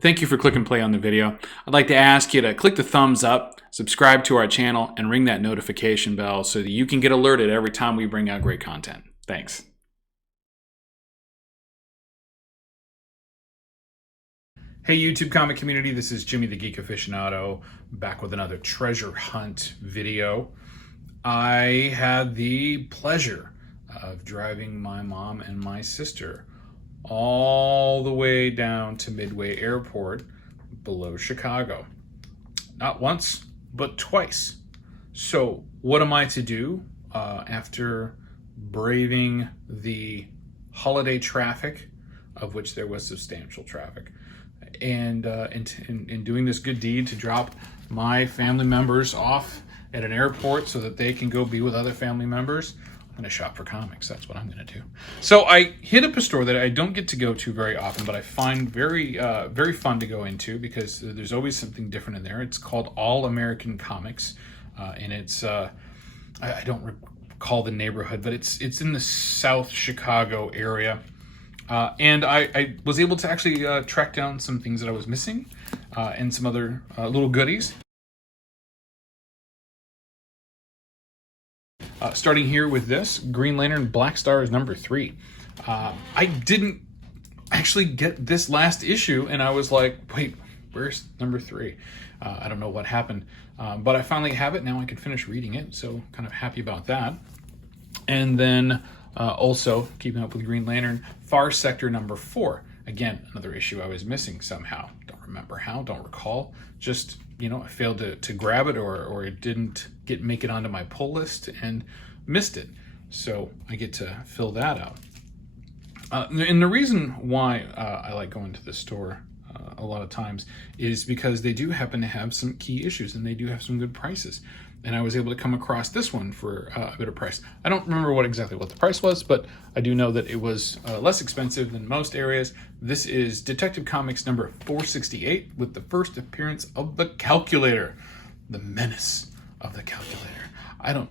Thank you for clicking play on the video. I'd like to ask you to click the thumbs up, subscribe to our channel, and ring that notification bell so that you can get alerted every time we bring out great content. Thanks. Hey YouTube comic community, this is Jimmy the Geek Aficionado, back with another treasure hunt video. I had the pleasure of driving my mom and my sister all the way down to Midway Airport below Chicago. Not once, but twice. So what am I to do after braving the holiday traffic, of which there was substantial traffic, and in doing this good deed to drop my family members off at an airport so that they can go be with other family members? I'm gonna shop for comics. That's what I'm gonna do. So I hit up a store that I don't get to go to very often, but I find very fun to go into because there's always something different in there. It's called All American Comics, and it's I don't recall the neighborhood, but it's in the South Chicago area. And I was able to actually track down some things that I was missing and some other little goodies. Starting here with this, Green Lantern Black Stars #3. I didn't actually get this last issue, and I was like, wait, where's #3? I don't know what happened, but I finally have it. Now I can finish reading it, so kind of happy about that. And then also, keeping up with Green Lantern, Far Sector #4. Again, another issue I was missing somehow. Don't remember how, don't recall. Just, you know, I failed to grab it or it didn't make it onto my pull list and missed it. So I get to fill that out. And the reason why I like going to the store a lot of times is because they do happen to have some key issues and they do have some good prices. And I was able to come across this one for a better price. I don't remember exactly what the price was, but I do know that it was less expensive than most areas. This is Detective Comics number 468 with the first appearance of the Calculator. The menace of the Calculator. I don't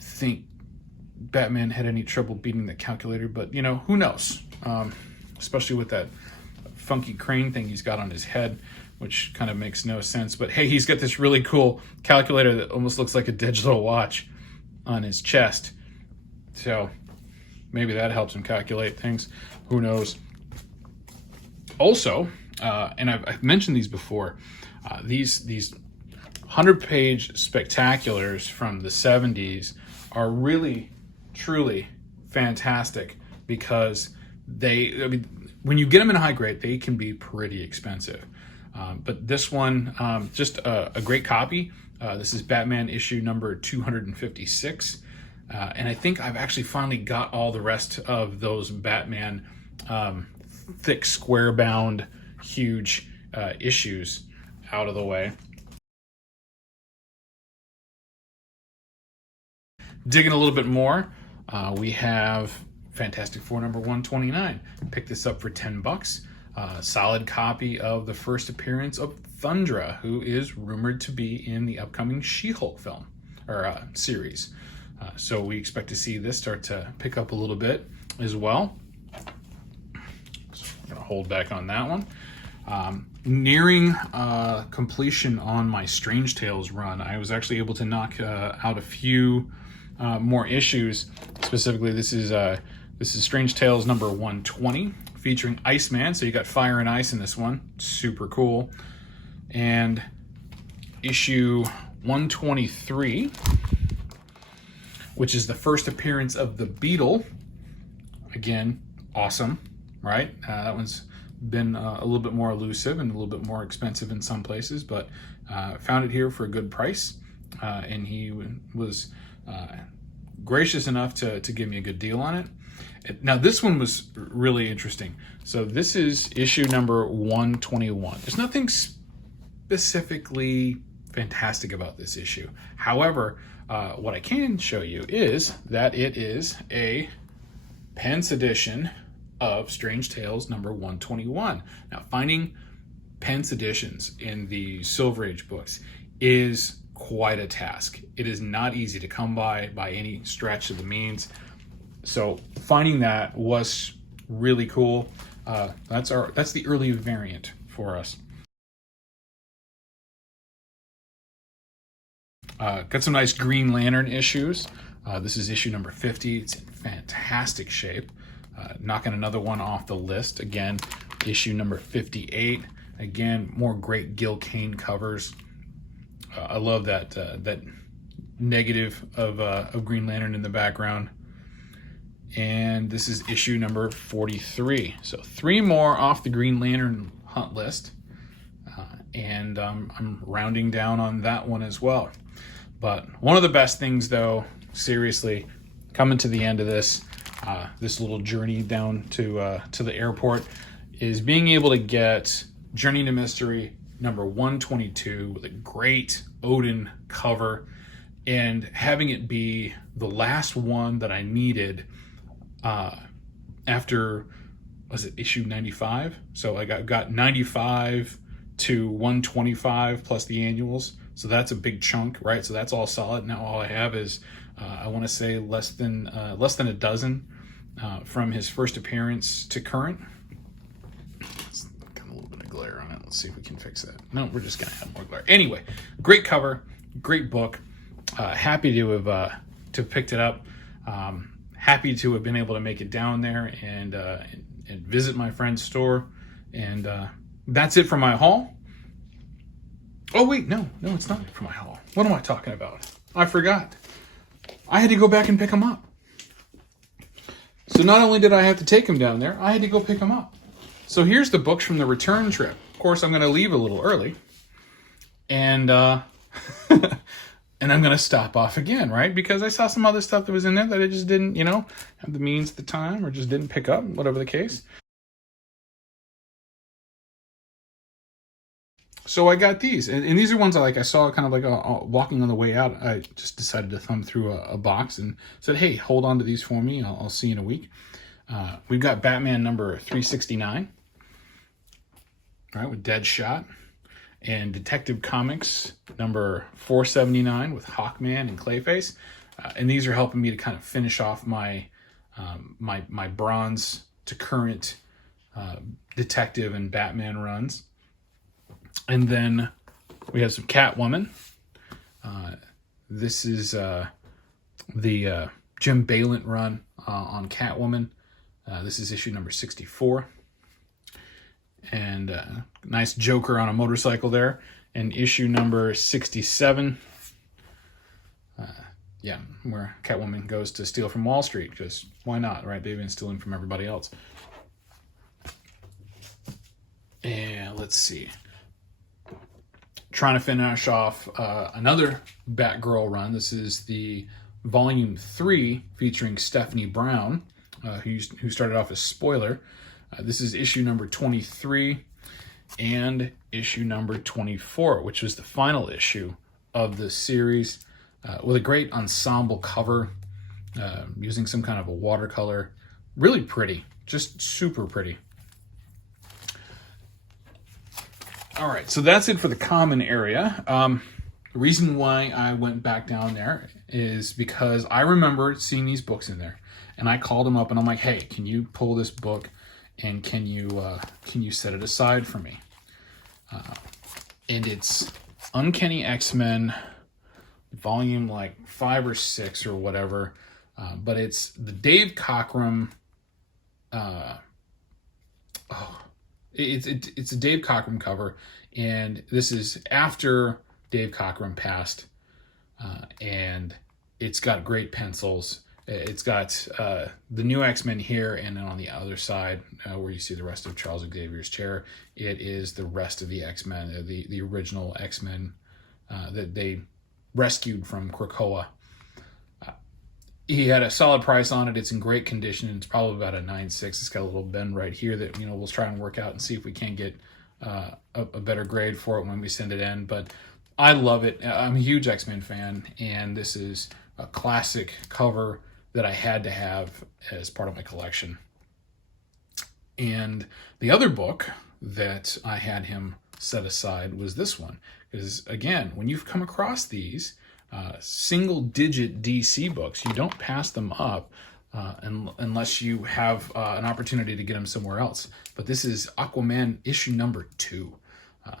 think Batman had any trouble beating the Calculator, but, you know, who knows? Especially with that funky crane thing he's got on his head, which kind of makes no sense. But hey, he's got this really cool calculator that almost looks like a digital watch on his chest. So maybe that helps him calculate things. Who knows? Also, and I've mentioned these before, these 100-page spectaculars from the 70s are really, truly fantastic because when you get them in high grade, they can be pretty expensive. But this one, just a great copy. This is Batman issue number 256. And I think I've actually finally got all the rest of those Batman thick, square-bound, huge issues out of the way. Digging a little bit more, we have Fantastic Four number 129. Picked this up for $10. Solid copy of the first appearance of Thundra, who is rumored to be in the upcoming She-Hulk film or series. So we expect to see this start to pick up a little bit as well. So I'm going to hold back on that one. Nearing completion on my Strange Tales run. I was actually able to knock out a few more issues. Specifically, this is Strange Tales number 120. Featuring Iceman, so you got fire and ice in this one. Super cool. And issue 123, which is the first appearance of the Beetle. Again, awesome, right? That one's been a little bit more elusive and a little bit more expensive in some places, but found it here for a good price. And he was gracious enough to give me a good deal on it. Now, this one was really interesting. So this is issue number 121. There's nothing specifically fantastic about this issue. However, what I can show you is that it is a Pence edition of Strange Tales number 121. Now, finding Pence editions in the Silver Age books is quite a task. It is not easy to come by any stretch of the means. So finding that was really cool. That's the early variant for us. Got some nice Green Lantern issues. This is issue number 50. It's in fantastic shape. Knocking another one off the list. Again, issue number 58. Again, more great Gil Kane covers. I love that negative of Green Lantern in the background. And this is issue number 43. So 3 more off the Green Lantern hunt list. And I'm rounding down on that one as well. But one of the best things, though, seriously, coming to the end of this little journey down to the airport, is being able to get Journey to Mystery number 122 with a great Odin cover, and having it be the last one that I needed after, was it issue 95? So I got 95 to 125 plus the annuals. So that's a big chunk, right? So that's all solid. Now all I have is, I want to say less than a dozen from his first appearance to current. It's got a little bit of glare on it. Let's see if we can fix that. No, we're just gonna have more glare. Anyway, great cover, great book. Happy to have picked it up. Happy to have been able to make it down there and visit my friend's store. And that's it for my haul. Oh wait, no, it's not for my haul. What am I talking about? I forgot. I had to go back and pick them up. So not only did I have to take them down there, I had to go pick them up. So here's the books from the return trip. Of course, I'm going to leave a little early. And and I'm going to stop off again, right? Because I saw some other stuff that was in there that I just didn't, have the means at the time, or just didn't pick up, whatever the case. So I got these, and these are ones I saw kind of like walking on the way out. I just decided to thumb through a box and said, hey, hold on to these for me. I'll see you in a week. We've got Batman number 369, right, with Deadshot, and Detective Comics number 479 with Hawkman and Clayface. And these are helping me to kind of finish off my my bronze to current Detective and Batman runs. And then we have some Catwoman. This is the Jim Balent run on Catwoman. This is issue number 64. And nice Joker on a motorcycle there. And issue number 67. Yeah, where Catwoman goes to steal from Wall Street. Because why not, right? They've been stealing from everybody else. And let's see. Trying to finish off another Batgirl run. This is the volume 3 featuring Stephanie Brown, who started off as Spoiler. This is issue number 23 and issue number 24, which was the final issue of the series, with a great ensemble cover using some kind of a watercolor. Really pretty, just super pretty. All right, so that's it for the common area. The reason why I went back down there is because I remember seeing these books in there, and I called them up and I'm like, hey, can you pull this book and can you set it aside for me? And it's Uncanny X-Men volume 5 or 6 or whatever, but it's the Dave Cockrum. It's a Dave Cockrum cover, and this is after Dave Cockrum passed, and it's got great pencils. It's got the new X-Men here, and then on the other side, where you see the rest of Charles Xavier's chair, it is the rest of the X-Men, the original X-Men that they rescued from Krakoa. He had a solid price on it. It's in great condition. It's probably about a 9.6. It's got a little bend right here that we'll try and work out and see if we can get a better grade for it when we send it in. But I love it. I'm a huge X-Men fan, and this is a classic cover that I had to have as part of my collection. And the other book that I had him set aside was this one, because again, when you've come across these single-digit DC books, you don't pass them up. unless you have an opportunity to get him somewhere else. But this is Aquaman issue number 2.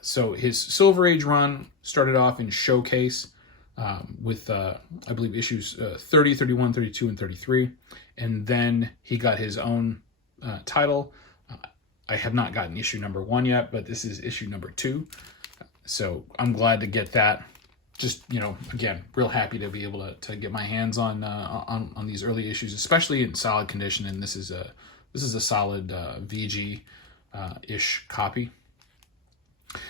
So his Silver Age run started off in Showcase with, I believe, issues 30, 31, 32, and 33. And then he got his own title. I have not gotten issue number 1 yet, but this is issue number 2. So I'm glad to get that. Just, you know, again, real happy to be able to get my hands on these early issues, especially in solid condition. And this is a solid VG ish copy.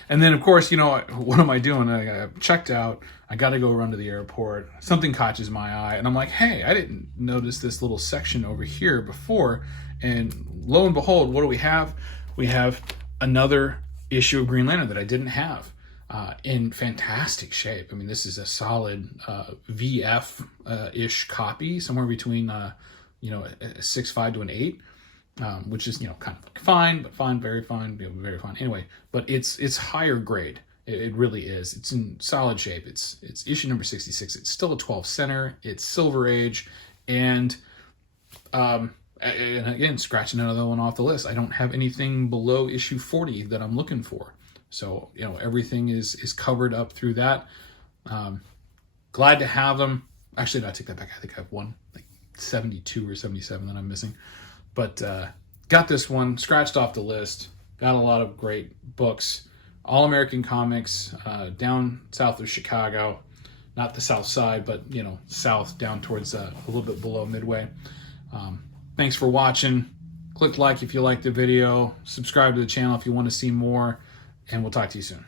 And then, of course, you know, what am I doing? I checked out. I got to go run to the airport. Something catches my eye, and I'm like, hey, I didn't notice this little section over here before. And lo and behold, what do we have? We have another issue of Green Lantern that I didn't have. In fantastic shape. I mean, this is a solid VF-ish copy, somewhere between, you know, a 6.5 to an 8, which is, you know, kind of fine, but fine, very fine, you know, very fine. Anyway, but it's higher grade. It really is. It's in solid shape. It's issue number 66. It's still a 12 center. It's Silver Age, and again, scratching another one off the list. I don't have anything below issue 40 that I'm looking for. So, you know, everything is covered up through that. Glad to have them. Actually, no, I take that back. I think I have one, like 72 or 77 that I'm missing. But got this one scratched off the list. Got a lot of great books. All-American Comics, down south of Chicago. Not the south side, but, you know, south down towards a little bit below Midway. Thanks for watching. Click like if you liked the video. Subscribe to the channel if you want to see more. And we'll talk to you soon.